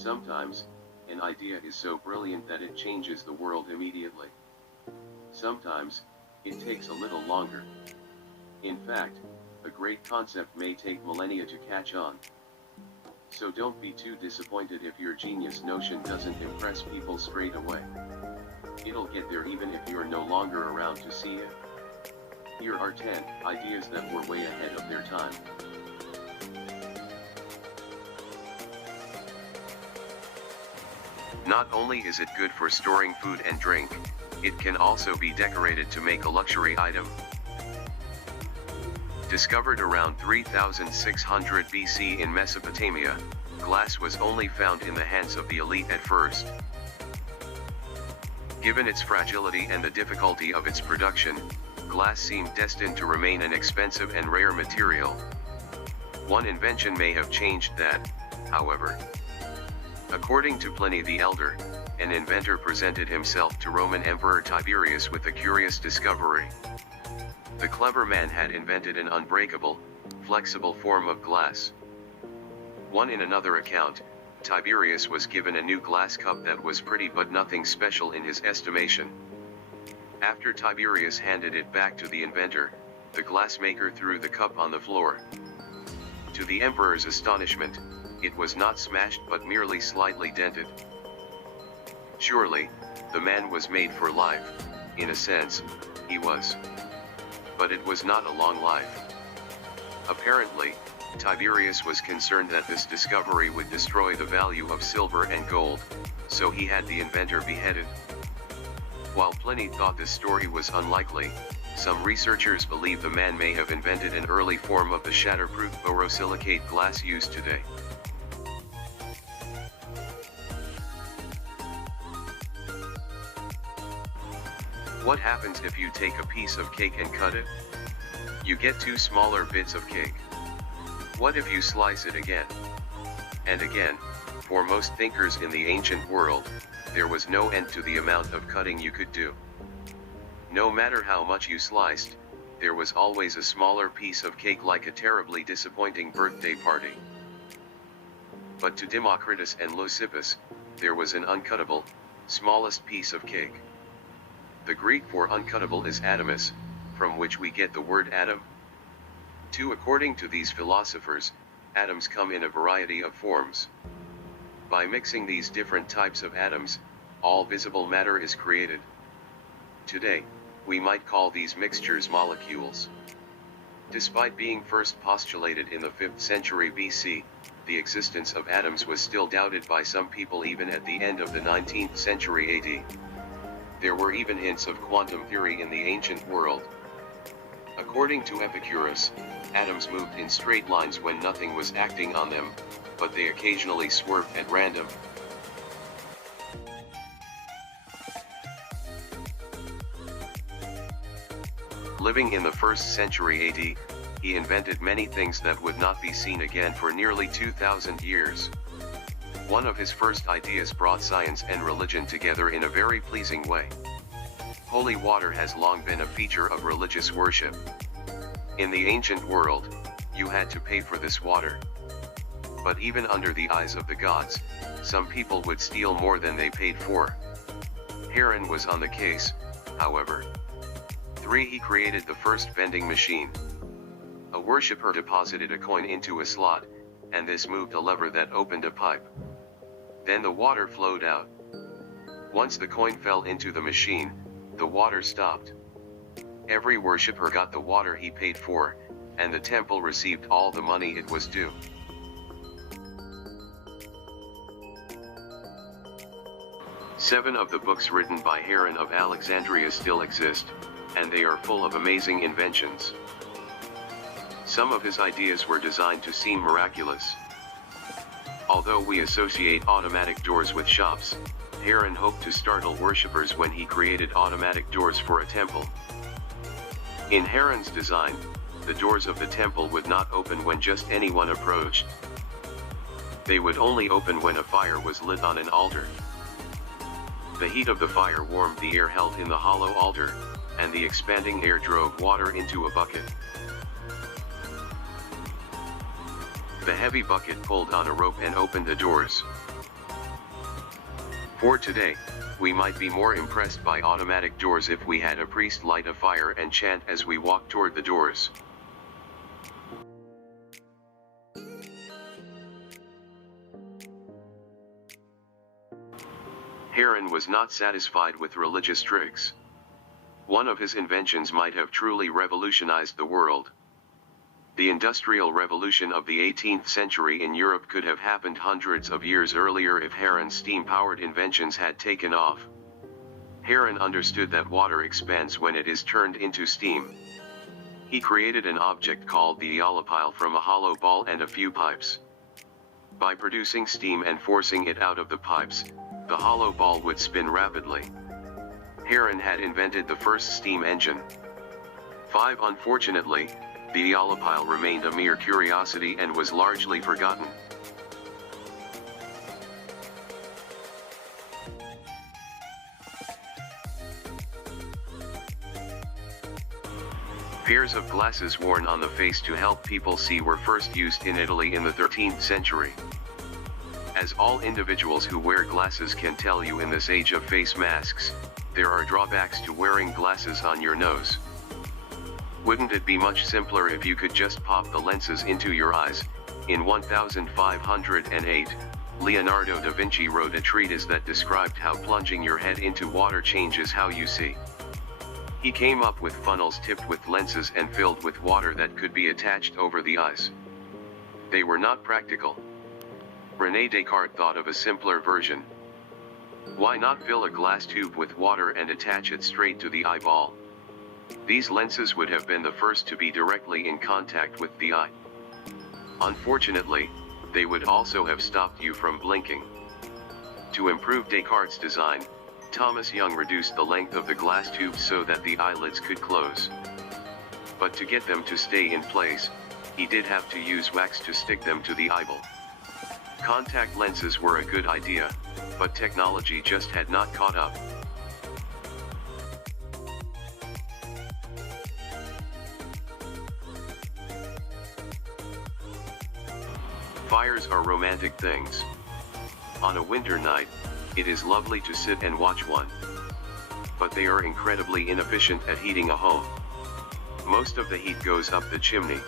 Sometimes, an idea is so brilliant that it changes the world immediately. Sometimes, it takes a little longer. In fact, a great concept may take millennia to catch on. So don't be too disappointed if your genius notion doesn't impress people straight away. It'll get there even if you're no longer around to see it. Here are 10 ideas that were way ahead of their time. Not only is it good for storing food and drink, it can also be decorated to make a luxury item. Discovered around 3600 BC in Mesopotamia, glass was only found in the hands of the elite at first. Given its fragility and the difficulty of its production, glass seemed destined to remain an expensive and rare material. One invention may have changed that, however. According to Pliny the Elder, an inventor presented himself to Roman Emperor Tiberius with a curious discovery. The clever man had invented an unbreakable, flexible form of glass. In another account, Tiberius was given a new glass cup that was pretty but nothing special in his estimation. After Tiberius handed it back to the inventor, the glassmaker threw the cup on the floor. To the emperor's astonishment, it was not smashed but merely slightly dented. Surely, the man was made for life, in a sense, he was. But it was not a long life. Apparently, Tiberius was concerned that this discovery would destroy the value of silver and gold, so he had the inventor beheaded. While Pliny thought this story was unlikely, some researchers believe the man may have invented an early form of the shatterproof borosilicate glass used today. What happens if you take a piece of cake and cut it? You get two smaller bits of cake. What if you slice it again? And again? For most thinkers in the ancient world, there was no end to the amount of cutting you could do. No matter how much you sliced, there was always a smaller piece of cake, like a terribly disappointing birthday party. But to Democritus and Leucippus, there was an uncuttable, smallest piece of cake. The Greek for uncuttable is atomus, from which we get the word atom. According to these philosophers, atoms come in a variety of forms. By mixing these different types of atoms, all visible matter is created. Today, we might call these mixtures molecules. Despite being first postulated in the 5th century BC, the existence of atoms was still doubted by some people even at the end of the 19th century AD. There were even hints of quantum theory in the ancient world. According to Epicurus, atoms moved in straight lines when nothing was acting on them, but they occasionally swerved at random. Living in the 1st century AD, he invented many things that would not be seen again for nearly 2,000 years. One of his first ideas brought science and religion together in a very pleasing way. Holy water has long been a feature of religious worship. In the ancient world, you had to pay for this water. But even under the eyes of the gods, some people would steal more than they paid for. Heron was on the case, however. He created the first vending machine. A worshipper deposited a coin into a slot, and this moved a lever that opened a pipe. Then the water flowed out. Once the coin fell into the machine, the water stopped. Every worshipper got the water he paid for, and the temple received all the money it was due. Seven of the books written by Heron of Alexandria still exist, and they are full of amazing inventions. Some of his ideas were designed to seem miraculous. Although we associate automatic doors with shops, Heron hoped to startle worshippers when he created automatic doors for a temple. In Heron's design, the doors of the temple would not open when just anyone approached. They would only open when a fire was lit on an altar. The heat of the fire warmed the air held in the hollow altar, and the expanding air drove water into a bucket. The heavy bucket pulled on a rope and opened the doors. For today, we might be more impressed by automatic doors if we had a priest light a fire and chant as we walk toward the doors. Heron was not satisfied with religious tricks. One of his inventions might have truly revolutionized the world. The Industrial Revolution of the 18th century in Europe could have happened hundreds of years earlier if Heron's steam-powered inventions had taken off. Heron understood that water expands when it is turned into steam. He created an object called the eolipile from a hollow ball and a few pipes. By producing steam and forcing it out of the pipes, the hollow ball would spin rapidly. Heron had invented the first steam engine. 5. Unfortunately, the eolipile remained a mere curiosity and was largely forgotten. Pairs of glasses worn on the face to help people see were first used in Italy in the 13th century. As all individuals who wear glasses can tell you in this age of face masks, there are drawbacks to wearing glasses on your nose. Wouldn't it be much simpler if you could just pop the lenses into your eyes? In 1508, Leonardo da Vinci wrote a treatise that described how plunging your head into water changes how you see. He came up with funnels tipped with lenses and filled with water that could be attached over the eyes. They were not practical. René Descartes thought of a simpler version. Why not fill a glass tube with water and attach it straight to the eyeball? These lenses would have been the first to be directly in contact with the eye. Unfortunately, they would also have stopped you from blinking. To improve Descartes' design, Thomas Young reduced the length of the glass tubes so that the eyelids could close. But to get them to stay in place, he did have to use wax to stick them to the eyeball. Contact lenses were a good idea, but technology just had not caught up. Fires are romantic things. On a winter night, it is lovely to sit and watch one. But they are incredibly inefficient at heating a home. Most of the heat goes up the chimney.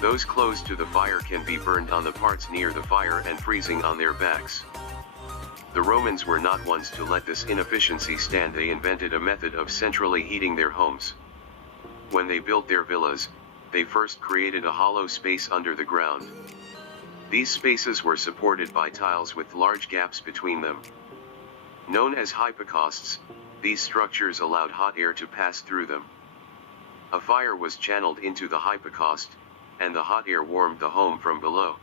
Those close to the fire can be burned on the parts near the fire and freezing on their backs. The Romans were not ones to let this inefficiency stand. They invented a method of centrally heating their homes. When they built their villas, they first created a hollow space under the ground. These spaces were supported by tiles with large gaps between them. Known as hypocausts, these structures allowed hot air to pass through them. A fire was channeled into the hypocaust, and the hot air warmed the home from below.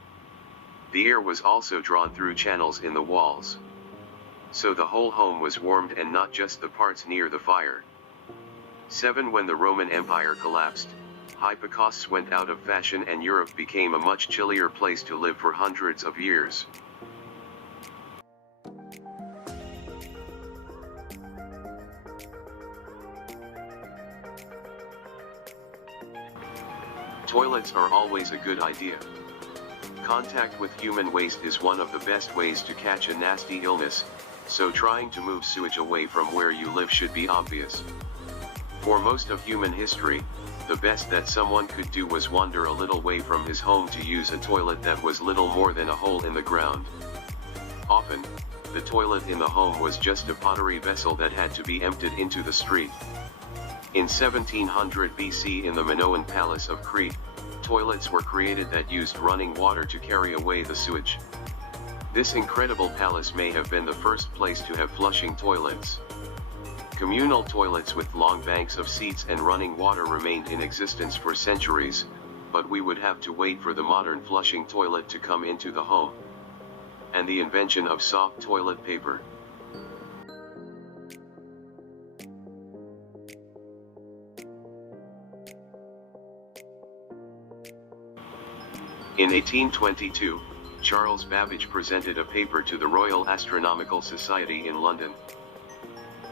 The air was also drawn through channels in the walls. So the whole home was warmed and not just the parts near the fire. 7. When the Roman Empire collapsed, hypocausts went out of fashion and Europe became a much chillier place to live for hundreds of years. Toilets are always a good idea. Contact with human waste is one of the best ways to catch a nasty illness, so trying to move sewage away from where you live should be obvious. For most of human history, the best that someone could do was wander a little way from his home to use a toilet that was little more than a hole in the ground. Often, the toilet in the home was just a pottery vessel that had to be emptied into the street. In 1700 BC in the Minoan Palace of Crete, toilets were created that used running water to carry away the sewage. This incredible palace may have been the first place to have flushing toilets. Communal toilets with long banks of seats and running water remained in existence for centuries, but we would have to wait for the modern flushing toilet to come into the home. And the invention of soft toilet paper. In 1822, Charles Babbage presented a paper to the Royal Astronomical Society in London,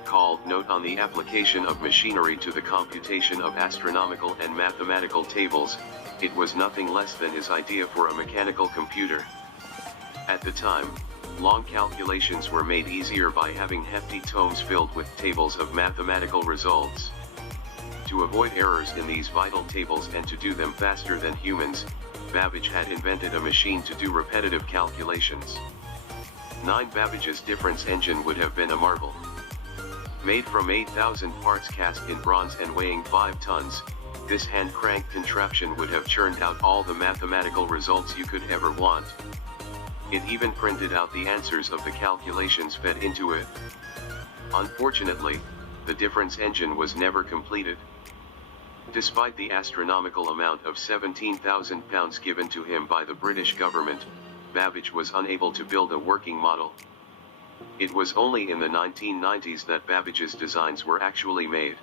called Note on the Application of Machinery to the Computation of Astronomical and Mathematical Tables. It was nothing less than his idea for a mechanical computer. At the time, Long calculations were made easier by having hefty tomes filled with tables of mathematical results. To avoid errors in these vital tables and to do them faster than humans, Babbage had invented a machine to do repetitive calculations. 9 Babbage's difference engine would have been a marvel. Made from 8,000 parts cast in bronze and weighing 5 tons, this hand-cranked contraption would have churned out all the mathematical results you could ever want. It even printed out the answers of the calculations fed into it. Unfortunately, the difference engine was never completed. Despite the astronomical amount of £17,000 given to him by the British government, Babbage was unable to build a working model. It was only in the 1990s that Babbage's designs were actually made.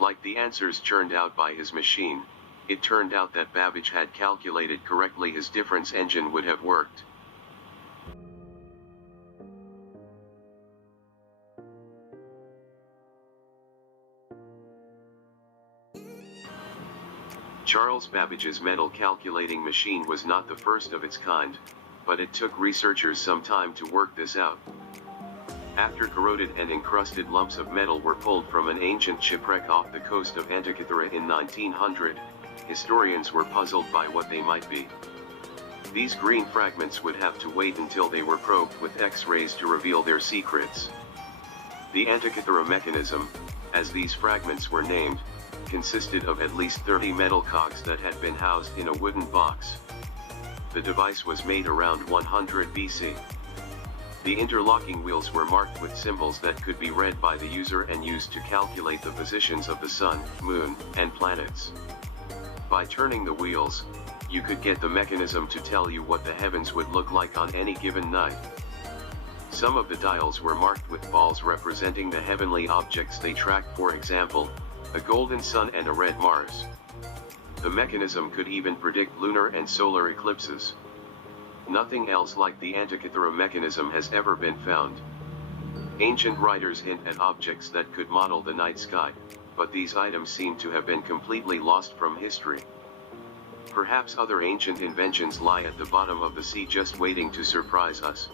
Like the answers churned out by his machine, it turned out that Babbage had calculated correctly his difference engine would have worked. Charles Babbage's metal calculating machine was not the first of its kind, but it took researchers some time to work this out. After corroded and encrusted lumps of metal were pulled from an ancient shipwreck off the coast of Antikythera in 1900, historians were puzzled by what they might be. These green fragments would have to wait until they were probed with X-rays to reveal their secrets. The Antikythera mechanism, as these fragments were named, consisted of at least 30 metal cogs that had been housed in a wooden box. The device was made around 100 BC. The interlocking wheels were marked with symbols that could be read by the user and used to calculate the positions of the sun, moon, and planets. By turning the wheels, you could get the mechanism to tell you what the heavens would look like on any given night. Some of the dials were marked with balls representing the heavenly objects they tracked, for example, a golden sun and a red Mars. The mechanism could even predict lunar and solar eclipses. Nothing else like the Antikythera mechanism has ever been found. Ancient writers hint at objects that could model the night sky, but these items seem to have been completely lost from history. Perhaps other ancient inventions lie at the bottom of the sea just waiting to surprise us.